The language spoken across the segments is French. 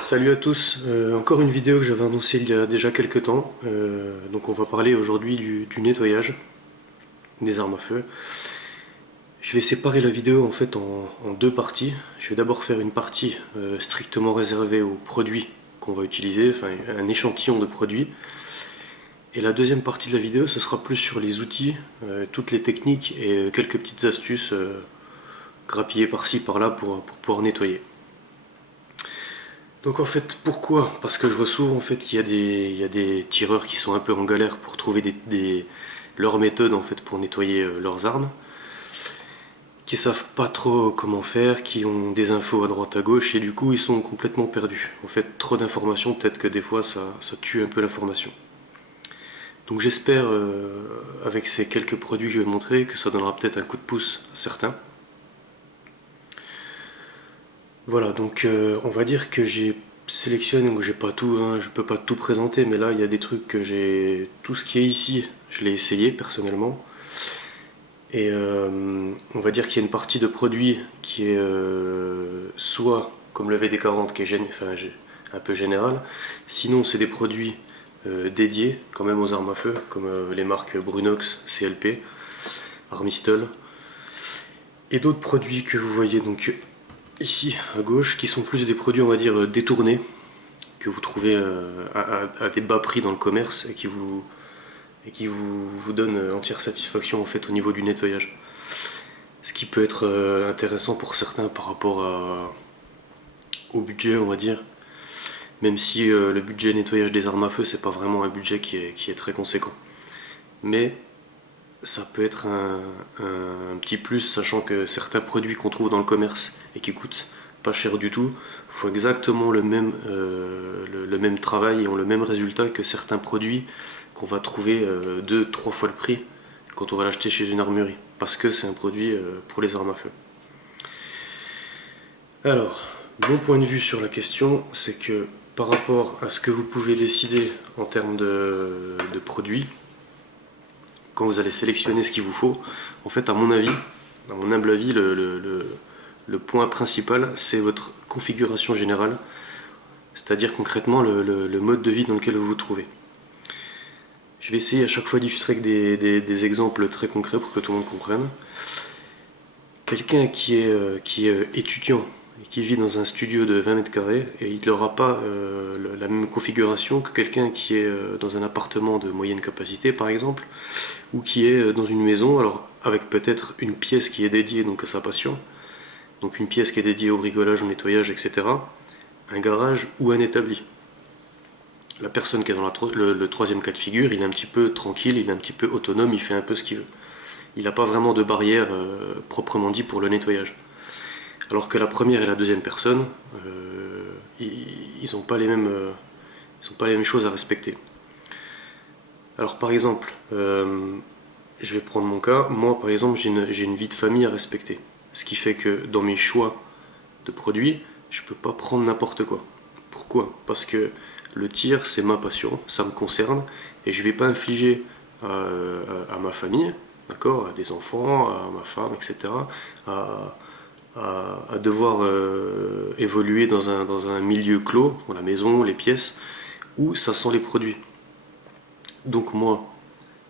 Salut à tous, encore une vidéo que j'avais annoncée il y a déjà quelques temps. Donc on va parler aujourd'hui du nettoyage des armes à feu. Je vais séparer la vidéo en fait en deux parties. Je vais d'abord faire une partie strictement réservée aux produits qu'on va utiliser, enfin un échantillon de produits. Et la deuxième partie de la vidéo, ce sera plus sur les outils, toutes les techniques et quelques petites astuces grappillées par-ci par-là pour pouvoir nettoyer. Donc en fait, pourquoi? Parce que je vois souvent en fait qu'il y a des tireurs qui sont un peu en galère pour trouver leurs méthodes en fait pour nettoyer leurs armes, qui savent pas trop comment faire, qui ont des infos à droite à gauche et du coup ils sont complètement perdus. En fait, trop d'informations, peut-être que des fois ça tue un peu l'information. Donc j'espère, avec ces quelques produits que je vais montrer, que ça donnera peut-être un coup de pouce à certains. Voilà, donc on va dire que j'ai sélectionné, donc j'ai pas tout, hein, je peux pas tout présenter, mais là il y a des trucs que j'ai, tout ce qui est ici, je l'ai essayé personnellement. Et on va dire qu'il y a une partie de produit qui est soit comme le VD40 qui est un peu général, sinon c'est des produits dédiés quand même aux armes à feu, comme les marques Brunox, CLP, Armistol, et d'autres produits que vous voyez donc ici à gauche, qui sont plus des produits on va dire détournés, que vous trouvez à des bas prix dans le commerce et qui vous donnent entière satisfaction en fait au niveau du nettoyage. Ce qui peut être intéressant pour certains par rapport au budget on va dire, même si le budget nettoyage des armes à feu c'est pas vraiment un budget qui est très conséquent. Mais ça peut être un petit plus, sachant que certains produits qu'on trouve dans le commerce et qui coûtent pas cher du tout font exactement le même travail et ont le même résultat que certains produits qu'on va trouver 2-3 fois le prix quand on va l'acheter chez une armurerie, parce que c'est un produit pour les armes à feu. Alors, mon point de vue sur la question, c'est que par rapport à ce que vous pouvez décider en termes de produits, quand vous allez sélectionner ce qu'il vous faut, en fait, à mon avis, à mon humble avis, le point principal, c'est votre configuration générale, c'est-à-dire concrètement le mode de vie dans lequel vous vous trouvez. Je vais essayer à chaque fois d'illustrer avec des exemples très concrets pour que tout le monde comprenne. Quelqu'un qui est étudiant et qui vit dans un studio de 20 mètres carrés, et il n'aura pas la même configuration que quelqu'un qui est dans un appartement de moyenne capacité par exemple, ou qui est dans une maison, alors avec peut-être une pièce qui est dédiée donc à sa passion, donc une pièce qui est dédiée au bricolage, au nettoyage, etc., un garage ou un établi. La personne qui est dans le troisième cas de figure, il est un petit peu tranquille, il est un petit peu autonome, il fait un peu ce qu'il veut. Il n'a pas vraiment de barrière proprement dit pour le nettoyage. Alors que la première et la deuxième personne, ils n'ont pas les mêmes choses à respecter. Alors par exemple, je vais prendre mon cas, moi par exemple j'ai une vie de famille à respecter. Ce qui fait que dans mes choix de produits, je ne peux pas prendre n'importe quoi. Pourquoi? Parce que le tir c'est ma passion, ça me concerne, et je ne vais pas infliger à ma famille, d'accord, à des enfants, à ma femme, etc., à devoir évoluer dans un milieu clos, dans la maison, les pièces, où ça sent les produits. Donc moi,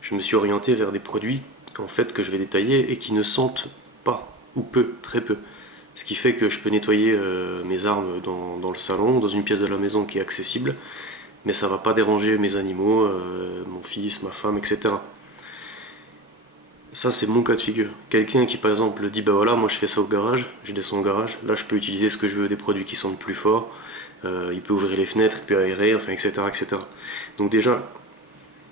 je me suis orienté vers des produits en fait que je vais détailler et qui ne sentent pas, ou peu, très peu. Ce qui fait que je peux nettoyer mes armes dans le salon, dans une pièce de la maison qui est accessible, mais ça ne va pas déranger mes animaux, mon fils, ma femme, etc. Ça c'est mon cas de figure. Quelqu'un qui par exemple dit bah voilà moi je fais ça au garage, je descends au garage, là je peux utiliser ce que je veux, des produits qui sentent plus fort, il peut ouvrir les fenêtres, il peut aérer, enfin etc. etc. Donc déjà,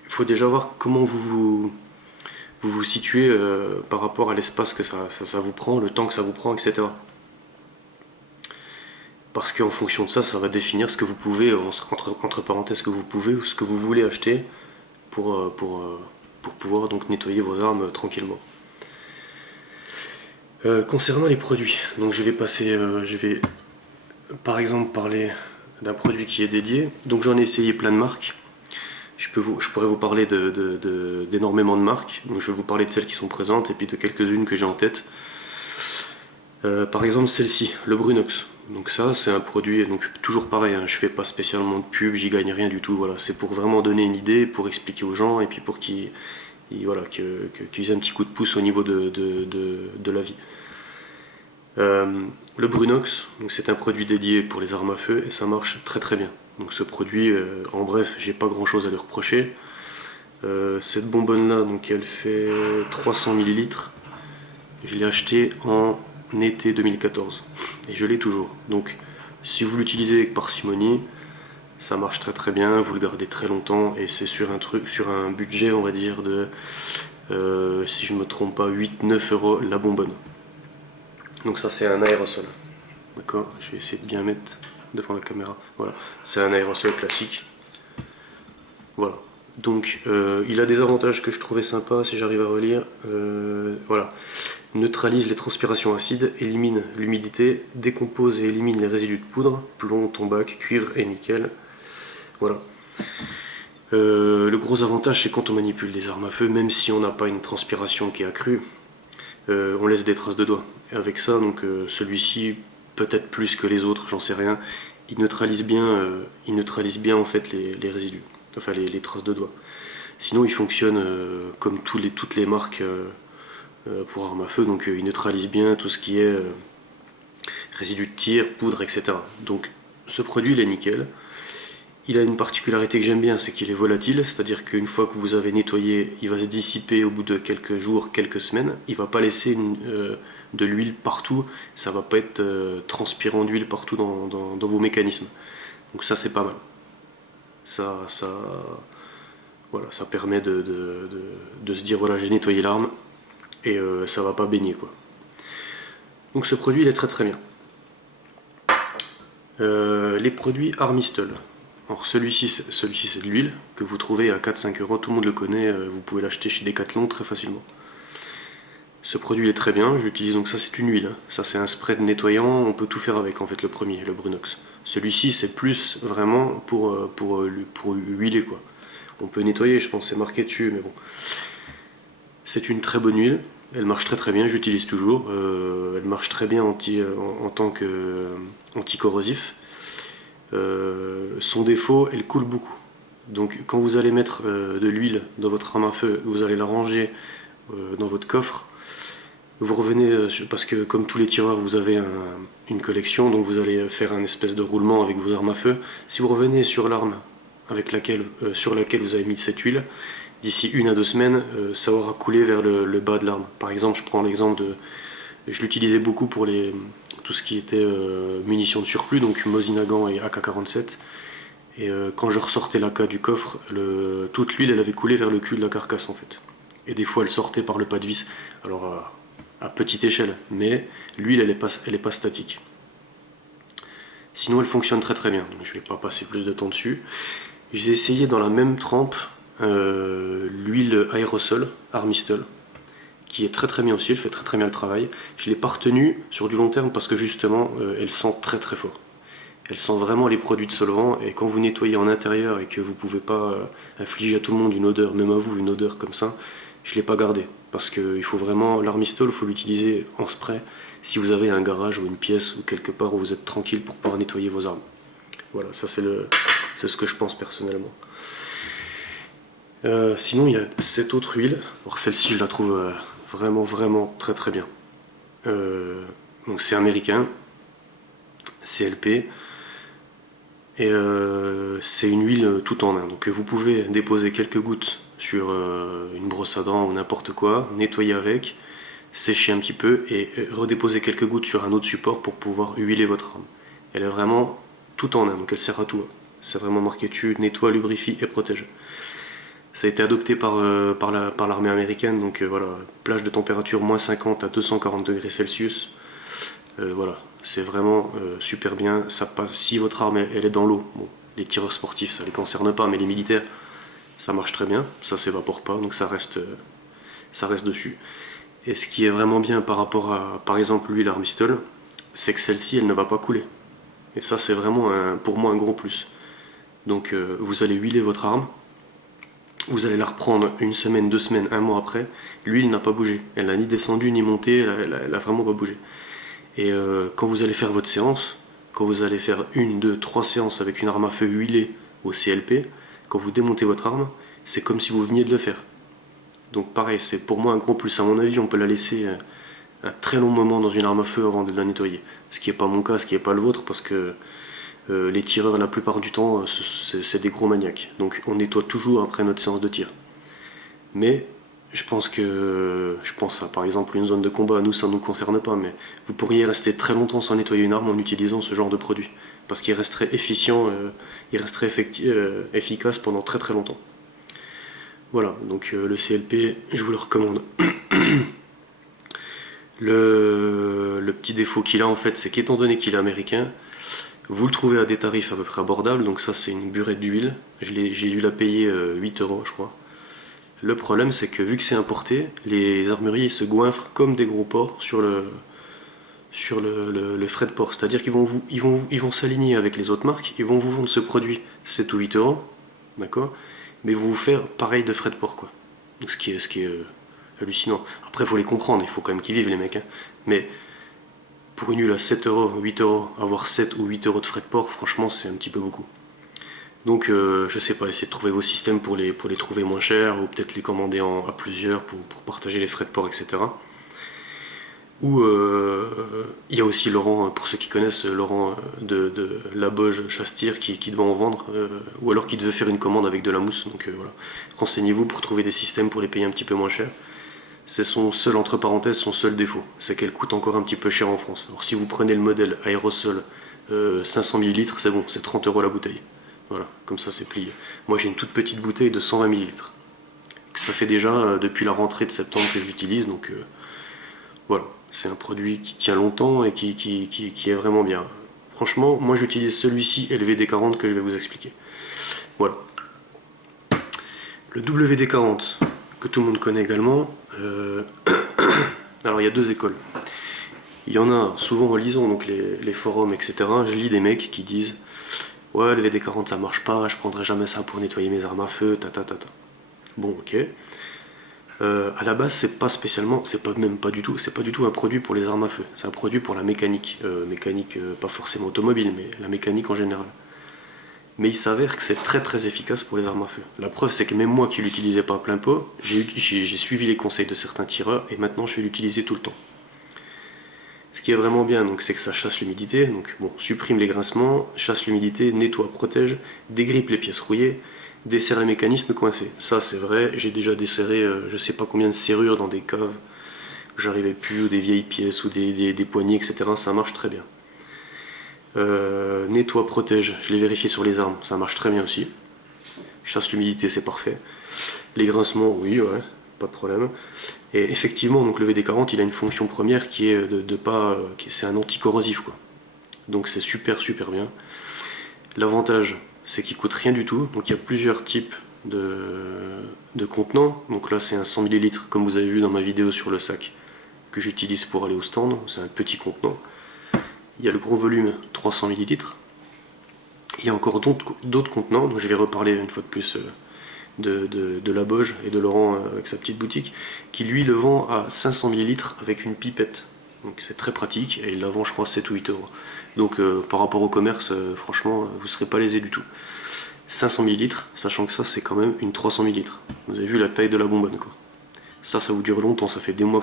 il faut déjà voir comment vous situez par rapport à l'espace que ça vous prend, le temps que ça vous prend, etc. Parce qu'en fonction de ça, ça va définir ce que vous pouvez, entre parenthèses, ce que vous pouvez ou ce que vous voulez acheter pour pouvoir donc nettoyer vos armes tranquillement. Concernant les produits, donc je vais par exemple parler d'un produit qui est dédié. Donc j'en ai essayé plein de marques. Je pourrais vous parler d'énormément de marques. Donc je vais vous parler de celles qui sont présentes et puis de quelques-unes que j'ai en tête. Par exemple celle-ci, le Brunox. Donc ça, c'est un produit, donc toujours pareil, hein, je fais pas spécialement de pub, j'y gagne rien du tout, voilà, c'est pour vraiment donner une idée, pour expliquer aux gens, et puis pour voilà, qu'ils aient un petit coup de pouce au niveau de la vie. Le Brunox, c'est un produit dédié pour les armes à feu, et ça marche très très bien. Donc ce produit, en bref, j'ai pas grand chose à lui reprocher. Cette bonbonne là, donc elle fait 300 millilitres. Je l'ai acheté en été 2014 et je l'ai toujours. Donc si vous l'utilisez avec parcimonie, ça marche très très bien, vous le gardez très longtemps et c'est sur un budget on va dire de, si je ne me trompe pas, 8-9 € la bonbonne. Donc ça c'est un aérosol. D'accord, je vais essayer de bien mettre devant la caméra. Voilà, c'est un aérosol classique. Voilà. Donc il a des avantages que je trouvais sympas si j'arrive à relire. Voilà. Neutralise les transpirations acides, élimine l'humidité, décompose et élimine les résidus de poudre, plomb, tombac, cuivre et nickel. Voilà. Le gros avantage c'est quand on manipule les armes à feu, même si on n'a pas une transpiration qui est accrue, on laisse des traces de doigts. Et avec ça, donc celui-ci, peut-être plus que les autres, j'en sais rien, il neutralise bien en fait les résidus, enfin les traces de doigts. Sinon il fonctionne comme toutes les marques pour armes à feu, donc il neutralise bien tout ce qui est résidus de tir, poudre, etc. Donc ce produit il est nickel. Il a une particularité que j'aime bien, c'est qu'il est volatile, c'est-à-dire qu'une fois que vous avez nettoyé, il va se dissiper au bout de quelques jours, quelques semaines. Il ne va pas laisser de l'huile partout, ça ne va pas être transpirant d'huile partout dans vos mécanismes. Donc ça c'est pas mal. Ça, voilà, ça permet de se dire voilà j'ai nettoyé l'arme et ça va pas baigner quoi. Donc ce produit il est très très bien. Les produits Armistol. Alors celui-ci c'est de l'huile que vous trouvez à 4-5 €, tout le monde le connaît, vous pouvez l'acheter chez Decathlon très facilement. Ce produit est très bien, j'utilise donc ça c'est une huile, ça c'est un spray de nettoyant, on peut tout faire avec en fait le premier, le Brunox. Celui-ci c'est plus vraiment pour huiler quoi. On peut nettoyer, je pense c'est marqué dessus, mais bon. C'est une très bonne huile, elle marche très très bien, j'utilise toujours, elle marche très bien en tant qu'anticorrosif. Son défaut, elle coule beaucoup. Donc quand vous allez mettre de l'huile dans votre arme à feu, vous allez la ranger dans votre coffre, vous revenez, parce que comme tous les tireurs, vous avez une collection, donc vous allez faire un espèce de roulement avec vos armes à feu. Si vous revenez sur l'arme sur laquelle vous avez mis cette huile, d'ici 1 à 2 semaines, ça aura coulé vers le bas de l'arme. Par exemple, je prends l'exemple de... Je l'utilisais beaucoup pour tout ce qui était munitions de surplus, donc Mosin-Nagant et AK-47. Et quand je ressortais l'AK du coffre, toute l'huile elle avait coulé vers le cul de la carcasse en fait. Et des fois elle sortait par le pas de vis, alors à petite échelle, mais l'huile elle est pas statique. Sinon elle fonctionne très très bien, donc je ne vais pas passer plus de temps dessus. J'ai essayé dans la même trempe l'huile aérosol Armistol, qui est très très bien aussi, elle fait très très bien le travail. Je ne l'ai pas retenue sur du long terme parce que justement elle sent très très fort. Elle sent vraiment les produits de solvant et quand vous nettoyez en intérieur et que vous ne pouvez pas infliger à tout le monde une odeur, même à vous une odeur comme ça, je ne l'ai pas gardé. Parce qu'il faut vraiment, l'Armistol, il faut l'utiliser en spray si vous avez un garage ou une pièce ou quelque part où vous êtes tranquille pour pouvoir nettoyer vos armes. Voilà, ça c'est ce que je pense personnellement. Sinon il y a cette autre huile, alors celle-ci je la trouve vraiment vraiment très très bien. Donc c'est américain, CLP. Et c'est une huile tout en un. Donc vous pouvez déposer quelques gouttes sur une brosse à dents ou n'importe quoi, nettoyer avec, sécher un petit peu et redéposer quelques gouttes sur un autre support pour pouvoir huiler votre arme. Elle est vraiment tout en un, donc elle sert à tout. C'est vraiment marqué dessus, nettoie, lubrifie et protège. Ça a été adopté par l'armée américaine, donc voilà, plage de température moins 50 à 240 degrés Celsius. Voilà, c'est vraiment super bien. Ça passe, si votre arme elle est dans l'eau, bon, les tireurs sportifs ça les concerne pas, mais les militaires ça marche très bien, ça s'évapore pas, donc ça reste dessus. Et ce qui est vraiment bien par rapport à, par exemple, l'huile Armistol, c'est que celle-ci elle ne va pas couler. Et ça c'est vraiment pour moi un gros plus. Donc vous allez huiler votre arme, vous allez la reprendre 1 semaine, 2 semaines, 1 mois après, l'huile n'a pas bougé. Elle n'a ni descendu ni monté, elle a vraiment pas bougé. Et quand vous allez faire votre séance, quand vous allez faire 1, 2, 3 séances avec une arme à feu huilée au CLP, quand vous démontez votre arme, c'est comme si vous veniez de le faire. Donc pareil, c'est pour moi un gros plus. À mon avis, on peut la laisser un très long moment dans une arme à feu avant de la nettoyer. Ce qui n'est pas mon cas, ce qui n'est pas le vôtre, parce que les tireurs, la plupart du temps, c'est des gros maniaques. Donc on nettoie toujours après notre séance de tir. Mais je pense à par exemple une zone de combat, nous ça ne nous concerne pas, mais vous pourriez rester très longtemps sans nettoyer une arme en utilisant ce genre de produit. Parce qu'il resterait efficient, il resterait efficace pendant très très longtemps. Voilà, donc le CLP, je vous le recommande. Le petit défaut qu'il a en fait, c'est qu'étant donné qu'il est américain, vous le trouvez à des tarifs à peu près abordables, donc ça c'est une burette d'huile, j'ai dû la payer 8 euros je crois. Le problème c'est que vu que c'est importé, les armuriers se goinfrent comme des gros porcs sur le frais de port, c'est-à-dire qu'ils vont s'aligner avec les autres marques, ils vont vous vendre ce produit 7 ou 8 euros, d'accord, mais ils vont vous faire pareil de frais de port quoi. Donc ce qui est hallucinant. Après il faut les comprendre, il faut quand même qu'ils vivent les mecs, hein. Mais pour une huile à 7 euros, 8 euros, avoir 7 ou 8 euros de frais de port, franchement, c'est un petit peu beaucoup. Donc, je sais pas, essayez de trouver vos systèmes pour les trouver moins chers, ou peut-être les commander à plusieurs pour partager les frais de port, etc. Ou il y a aussi Laurent, pour ceux qui connaissent, Laurent de La Boge Chasse-Tir qui doit en vendre, ou alors qui devait faire une commande avec de la mousse. Donc voilà, renseignez-vous pour trouver des systèmes pour les payer un petit peu moins cher. C'est son seul, entre parenthèses, son seul défaut, c'est qu'elle coûte encore un petit peu cher en France. Alors si vous prenez le modèle aérosol 500 ml, c'est bon, c'est 30 euros la bouteille. Voilà, comme ça c'est plié. Moi j'ai une toute petite bouteille de 120 ml. Ça fait déjà depuis la rentrée de septembre que je l'utilise, donc voilà. C'est un produit qui tient longtemps et qui est vraiment bien. Franchement, moi j'utilise celui-ci et le VD40 que je vais vous expliquer. Voilà. Le WD-40, que tout le monde connaît également, alors il y a deux écoles. Il y en a souvent en lisant donc les forums, etc. Je lis des mecs qui disent ouais, le VD40 ça marche pas, je prendrai jamais ça pour nettoyer mes armes à feu, Bon, ok. À la base, c'est pas spécialement, c'est pas du tout un produit pour les armes à feu. C'est un produit pour la mécanique, pas forcément automobile, mais la mécanique en général. Mais il s'avère que c'est très très efficace pour les armes à feu. La preuve, c'est que même moi qui l'utilisais pas à plein pot, j'ai suivi les conseils de certains tireurs et maintenant je vais l'utiliser tout le temps. Ce qui est vraiment bien, donc, c'est que ça chasse l'humidité, donc bon, supprime les grincements, chasse l'humidité, nettoie, protège, dégrippe les pièces rouillées, desserre les mécanismes coincés. Ça c'est vrai, j'ai déjà desserré je sais pas combien de serrures dans des caves, j'arrivais plus, ou des vieilles pièces, ou des poignées, etc. Ça marche très bien. Nettoie, protège, je l'ai vérifié sur les armes, ça marche très bien aussi. Chasse l'humidité, c'est parfait. Les grincements, oui, ouais, pas de problème. Et effectivement, donc le VD40, il a une fonction première qui est de pas, c'est un anticorrosif quoi. Donc c'est super super bien. L'avantage, c'est qu'il coûte rien du tout. Donc il y a plusieurs types de contenants. Donc là c'est un 100 ml comme vous avez vu dans ma vidéo sur le sac que j'utilise pour aller au stand. C'est un petit contenant. Il y a le gros volume 300 ml. Il y a encore d'autres contenants, donc je vais reparler une fois de plus de La Boge et de Laurent avec sa petite boutique, qui lui le vend à 500 ml avec une pipette. Donc c'est très pratique et il la vend je crois 7 ou 8 euros. Donc par rapport au commerce, franchement, vous ne serez pas lésé du tout. 500 ml, sachant que ça c'est quand même une 300 ml. Vous avez vu la taille de la bonbonne quoi. Ça vous dure longtemps, ça fait des mois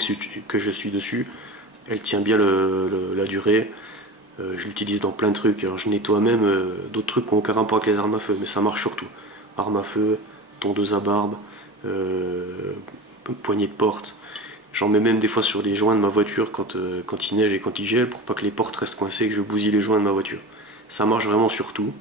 que je suis dessus. Elle tient bien la durée. Je l'utilise dans plein de trucs. Alors, je nettoie même d'autres trucs qui n'ont aucun rapport avec les armes à feu, mais ça marche surtout. Armes à feu, tondeuse à barbe, poignée de porte. J'en mets même des fois sur les joints de ma voiture quand il neige et quand il gèle pour pas que les portes restent coincées et que je bousille les joints de ma voiture. Ça marche vraiment sur tout.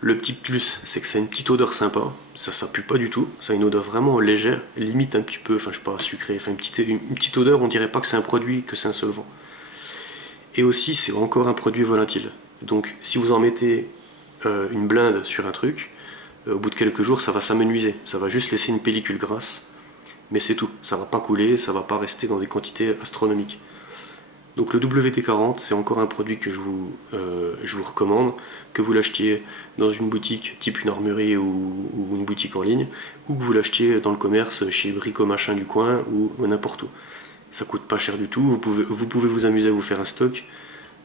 Le petit plus, c'est que ça a une petite odeur sympa. Ça pue pas du tout. Ça a une odeur vraiment légère, limite un petit peu, enfin je sais pas, sucrée. Enfin une petite odeur, on dirait pas que c'est un produit, que c'est un solvant. Et aussi, c'est encore un produit volatile. Donc, si vous en mettez une blinde sur un truc, au bout de quelques jours, ça va s'amenuiser. Ça va juste laisser une pellicule grasse. Mais c'est tout. Ça va pas couler, ça va pas rester dans des quantités astronomiques. Donc, le WD-40, c'est encore un produit que je vous recommande. Que vous l'achetiez dans une boutique type une armurerie ou une boutique en ligne, ou que vous l'achetiez dans le commerce chez Brico Machin du coin ou n'importe où. Ça coûte pas cher du tout, vous pouvez vous amuser à vous faire un stock.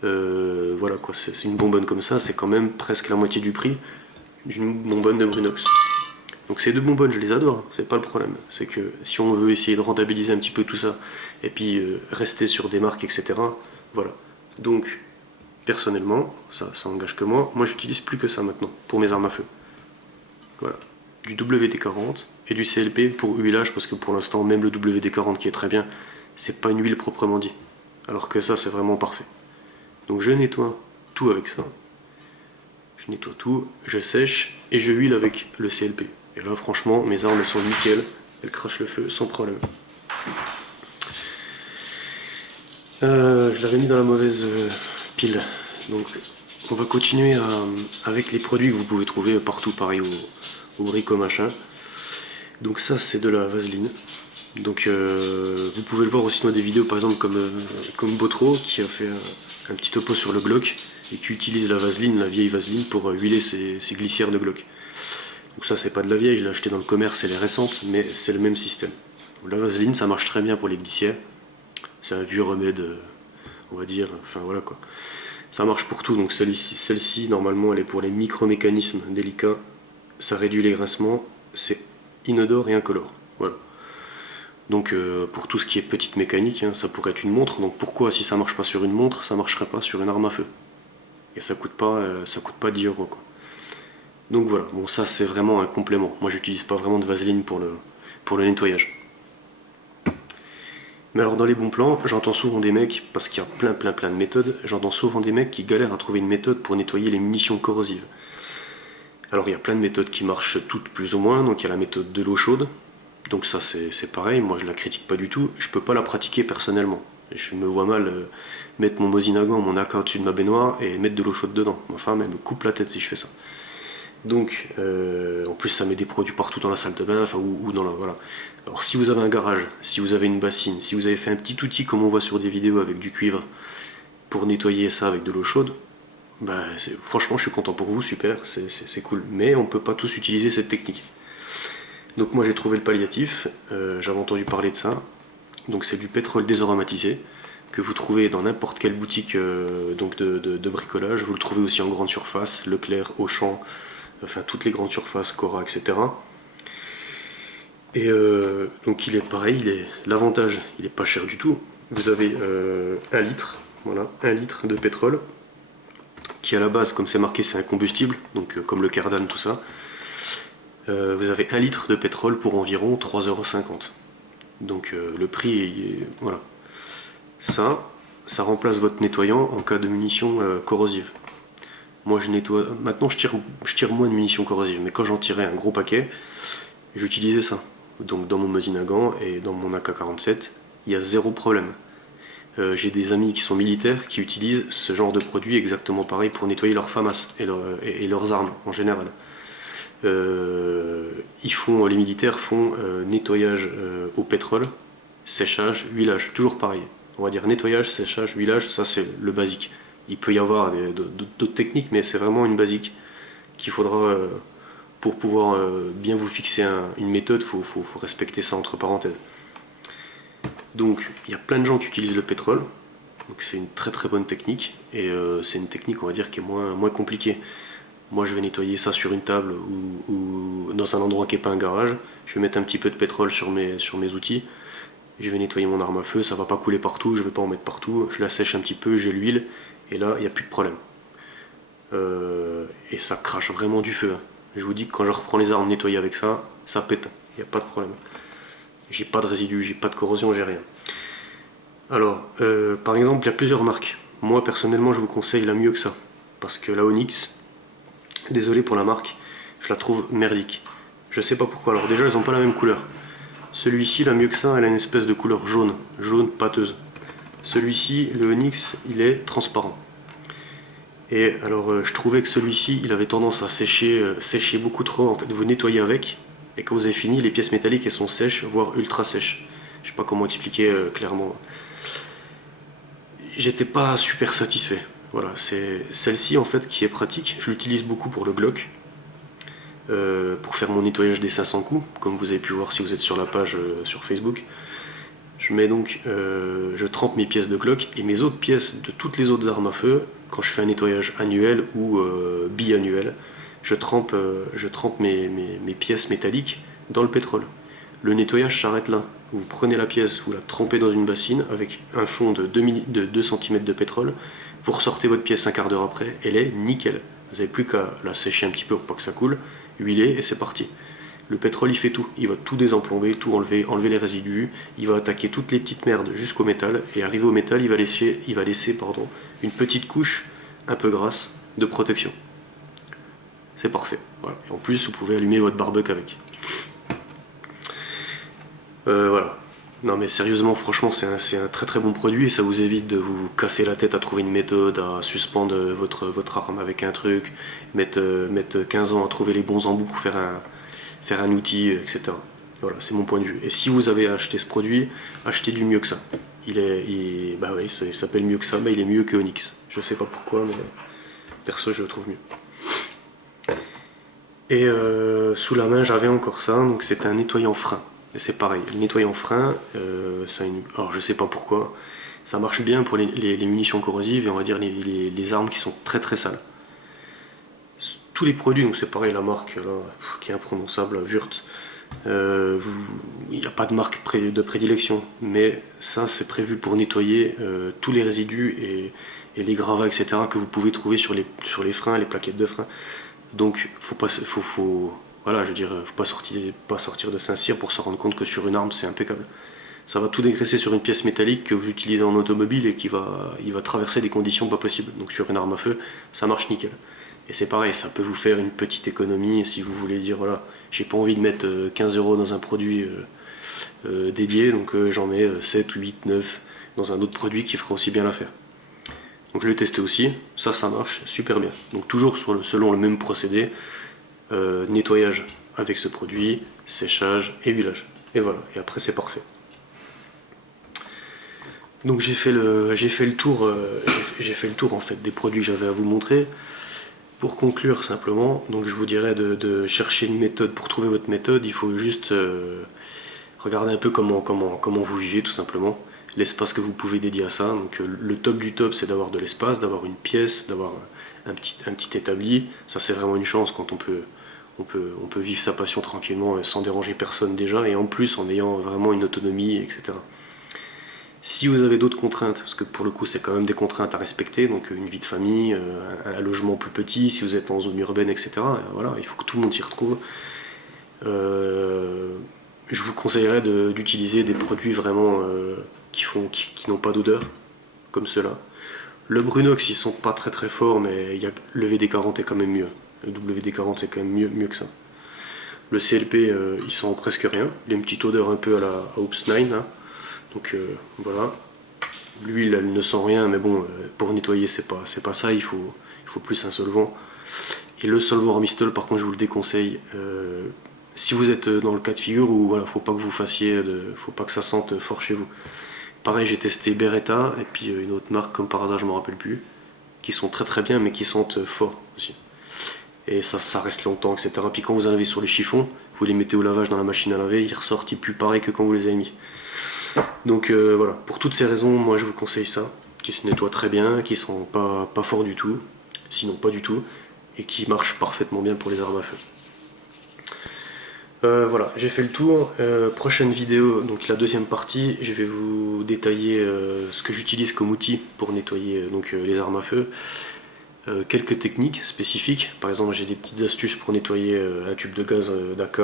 Voilà quoi, c'est une bonbonne comme ça, c'est quand même presque la moitié du prix d'une bonbonne de Brunox. Donc ces deux bonbonnes, je les adore, hein, c'est pas le problème. C'est que si on veut essayer de rentabiliser un petit peu tout ça, et puis rester sur des marques, etc. Voilà. Donc, personnellement, ça engage que moi j'utilise plus que ça maintenant, pour mes armes à feu. Voilà. Du WD-40 et du CLP pour huilage, parce que pour l'instant, même le WD-40 qui est très bien, c'est pas une huile proprement dit. Alors que ça, c'est vraiment parfait. Donc je nettoie tout avec ça. Je nettoie tout, je sèche et je huile avec le CLP. Et là, franchement, mes armes elles sont nickel. Elles crachent le feu sans problème. Je l'avais mis dans la mauvaise pile. Donc, on va continuer avec les produits que vous pouvez trouver partout, pareil, au Brico machin. Donc ça, c'est de la vaseline. Donc, vous pouvez le voir aussi dans des vidéos, par exemple, comme Botro, qui a fait un petit topo sur le Glock et qui utilise la vaseline, la vieille vaseline, pour huiler ses glissières de Glock. Donc ça, c'est pas de la vieille, je l'ai acheté dans le commerce, elle est récente, mais c'est le même système. La vaseline, ça marche très bien pour les glissières. C'est un vieux remède, on va dire, enfin voilà quoi. Ça marche pour tout, donc celle-ci, normalement, elle est pour les micro-mécanismes délicats. Ça réduit les grincements, c'est inodore et incolore. Voilà. Donc pour tout ce qui est petite mécanique, hein, ça pourrait être une montre. Donc pourquoi, si ça marche pas sur une montre, ça marcherait pas sur une arme à feu? Et ça coûte pas 10 euros quoi. Donc voilà, bon ça c'est vraiment un complément. Moi j'utilise pas vraiment de vaseline pour le nettoyage. Mais alors dans les bons plans, j'entends souvent des mecs, parce qu'il y a plein de méthodes, j'entends souvent des mecs qui galèrent à trouver une méthode pour nettoyer les munitions corrosives. Alors il y a plein de méthodes qui marchent toutes plus ou moins, donc il y a la méthode de l'eau chaude, donc ça c'est pareil, moi je la critique pas du tout, je peux pas la pratiquer personnellement. Je me vois mal mettre mon Mosin-Nagant, mon AK au-dessus de ma baignoire et mettre de l'eau chaude dedans. Ma femme elle me coupe la tête si je fais ça. Donc, en plus, ça met des produits partout dans la salle de bain, enfin, ou dans la. Voilà. Alors, si vous avez un garage, si vous avez une bassine, si vous avez fait un petit outil comme on voit sur des vidéos avec du cuivre pour nettoyer ça avec de l'eau chaude, bah, franchement, je suis content pour vous, super, c'est cool. Mais on peut pas tous utiliser cette technique. Donc, moi, j'ai trouvé le palliatif, j'avais entendu parler de ça. Donc, c'est du pétrole désaromatisé que vous trouvez dans n'importe quelle boutique donc de bricolage. Vous le trouvez aussi en grande surface, Leclerc, Auchan, enfin toutes les grandes surfaces, Cora, etc. Et donc il est pareil, l'avantage, il est pas cher du tout. Vous avez 1 litre, voilà, 1 litre de pétrole, qui à la base, comme c'est marqué, c'est un combustible, donc comme le Cardan, tout ça. Vous avez 1 litre de pétrole pour environ 3,50 €. Donc le prix, voilà. Ça remplace votre nettoyant en cas de munitions corrosives. Moi je nettoie. Maintenant je tire moins de munitions corrosives, mais quand j'en tirais un gros paquet, j'utilisais ça. Donc dans mon Mosin-Nagant et dans mon AK-47, il y a zéro problème. J'ai des amis qui sont militaires qui utilisent ce genre de produit exactement pareil pour nettoyer leurs FAMAS et leurs armes en général. Les militaires font nettoyage au pétrole, séchage, huilage, toujours pareil. On va dire nettoyage, séchage, huilage, ça c'est le basique. Il peut y avoir d'autres techniques, mais c'est vraiment une basique qu'il faudra, pour pouvoir bien vous fixer une méthode, faut respecter ça entre parenthèses. Donc il y a plein de gens qui utilisent le pétrole, donc c'est une très bonne technique, et c'est une technique on va dire qui est moins compliquée. Moi je vais nettoyer ça sur une table ou dans un endroit qui n'est pas un garage, je vais mettre un petit peu de pétrole sur mes outils, je vais nettoyer mon arme à feu, ça va pas couler partout, je vais pas en mettre partout, je la sèche un petit peu, j'ai l'huile, et là il n'y a plus de problème. Et ça crache vraiment du feu, hein. Je vous dis que quand je reprends les armes nettoyées avec ça, ça pète, il n'y a pas de problème. J'ai pas de résidus, j'ai pas de corrosion, j'ai rien. Alors, par exemple, il y a plusieurs marques. Moi personnellement je vous conseille la mieux que ça, parce que la Onyx, désolé pour la marque, je la trouve merdique. Je sais pas pourquoi. Alors déjà, elles ont pas la même couleur. Celui-ci, la mieux que ça, elle a une espèce de couleur jaune pâteuse. Celui-ci, le Onyx, il est transparent. Et alors, je trouvais que celui-ci, il avait tendance à sécher beaucoup trop. En fait, vous nettoyez avec, et quand vous avez fini, les pièces métalliques, elles sont sèches, voire ultra sèches. Je sais pas comment expliquer clairement. J'étais pas super satisfait. Voilà, c'est celle-ci en fait qui est pratique. Je l'utilise beaucoup pour le Glock, pour faire mon nettoyage des 500 coups, comme vous avez pu voir si vous êtes sur la page sur Facebook. Je trempe mes pièces de Glock et mes autres pièces de toutes les autres armes à feu. Quand je fais un nettoyage annuel ou biannuel, je trempe mes pièces métalliques dans le pétrole. Le nettoyage s'arrête là. Vous prenez la pièce, vous la trempez dans une bassine avec un fond de 2 cm de pétrole, vous ressortez votre pièce un quart d'heure après, elle est nickel. Vous n'avez plus qu'à la sécher un petit peu pour pas que ça coule, huiler et c'est parti. Le pétrole il fait tout, il va tout désemplomber, tout enlever les résidus, il va attaquer toutes les petites merdes jusqu'au métal, et arrivé au métal il va laisser une petite couche un peu grasse de protection. C'est parfait. Voilà. Et en plus vous pouvez allumer votre barbecue avec. Voilà. Non mais sérieusement, franchement, c'est un très très bon produit et ça vous évite de vous casser la tête à trouver une méthode, à suspendre votre arme avec un truc, mettre 15 ans à trouver les bons embouts pour faire un outil, etc. Voilà, c'est mon point de vue. Et si vous avez acheté ce produit, achetez du mieux que ça. Bah oui, il s'appelle mieux que ça, mais il est mieux que Onyx. Je sais pas pourquoi, mais perso, je le trouve mieux. Et sous la main, j'avais encore ça, donc c'était un nettoyant frein. Et c'est pareil, le nettoyant frein, alors je sais pas pourquoi, ça marche bien pour les munitions corrosives et on va dire les armes qui sont très très sales. Tous les produits, donc c'est pareil, la marque là, qui est imprononçable, Wurth, il n'y a pas de marque de prédilection, mais ça c'est prévu pour nettoyer tous les résidus et les gravats, etc. que vous pouvez trouver sur les freins, les plaquettes de frein. Donc voilà, je veux dire, faut pas sortir de Saint-Cyr pour se rendre compte que sur une arme c'est impeccable. Ça va tout dégraisser sur une pièce métallique que vous utilisez en automobile et il va traverser des conditions pas possibles. Donc sur une arme à feu, ça marche nickel. Et c'est pareil, ça peut vous faire une petite économie si vous voulez dire voilà, j'ai pas envie de mettre 15 € dans un produit dédié, donc j'en mets 7, 8, 9 dans un autre produit qui fera aussi bien l'affaire. Donc je l'ai testé aussi, ça marche super bien. Donc toujours selon le même procédé, nettoyage avec ce produit, séchage et huilage. Et voilà, et après c'est parfait. Donc j'ai fait le tour en fait des produits que j'avais à vous montrer. Pour conclure simplement, donc je vous dirais de chercher une méthode. Pour trouver votre méthode, il faut juste regarder un peu comment vous vivez tout simplement, l'espace que vous pouvez dédier à ça. Donc le top du top, c'est d'avoir de l'espace, d'avoir une pièce, d'avoir un petit établi. Ça c'est vraiment une chance quand on peut vivre sa passion tranquillement sans déranger personne déjà, et en plus en ayant vraiment une autonomie, etc. Si vous avez d'autres contraintes, parce que pour le coup c'est quand même des contraintes à respecter, donc une vie de famille, un logement plus petit, si vous êtes en zone urbaine, etc. Voilà, il faut que tout le monde s'y retrouve. Je vous conseillerais d'utiliser des produits vraiment qui n'ont pas d'odeur, comme ceux-là. Le Brunox, ils sont pas très très forts, mais le VD40 est quand même mieux. Le WD-40 c'est quand même mieux que ça. Le CLP, il sent presque rien. Il a une petite odeur un peu à la Oops 9 là. Donc voilà. L'huile elle ne sent rien, mais bon, pour nettoyer c'est pas ça, il faut plus un solvant. Et le solvant Armistol par contre je vous le déconseille. Si vous êtes dans le cas de figure où voilà, faut pas que vous faut pas que ça sente fort chez vous. Pareil, j'ai testé Beretta et puis une autre marque comme par hasard je me rappelle plus, qui sont très très bien mais qui sentent fort aussi. Et ça reste longtemps, etc. Puis quand vous en avez sur les chiffons, vous les mettez au lavage dans la machine à laver, ils ressortent, ils puent pareil que quand vous les avez mis. Donc voilà, pour toutes ces raisons, moi je vous conseille ça, qui se nettoie très bien, qui sont pas forts du tout, sinon pas du tout, et qui marche parfaitement bien pour les armes à feu. Voilà, j'ai fait le tour. Prochaine vidéo, donc la deuxième partie, je vais vous détailler ce que j'utilise comme outil pour nettoyer les armes à feu. Quelques techniques spécifiques, par exemple j'ai des petites astuces pour nettoyer un tube de gaz d'AK,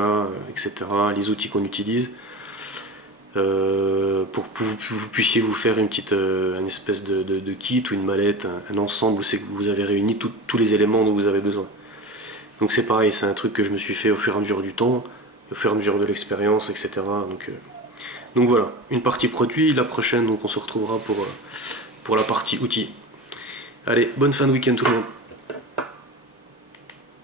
etc. Les outils qu'on utilise. Pour que vous puissiez vous faire un espèce de kit ou une mallette, un ensemble où c'est que vous avez réuni tous les éléments dont vous avez besoin. Donc c'est pareil, c'est un truc que je me suis fait au fur et à mesure du temps, au fur et à mesure de l'expérience, etc. Donc voilà, une partie produit, la prochaine, donc on se retrouvera pour la partie outils. Allez, bonne fin de week-end tout le monde.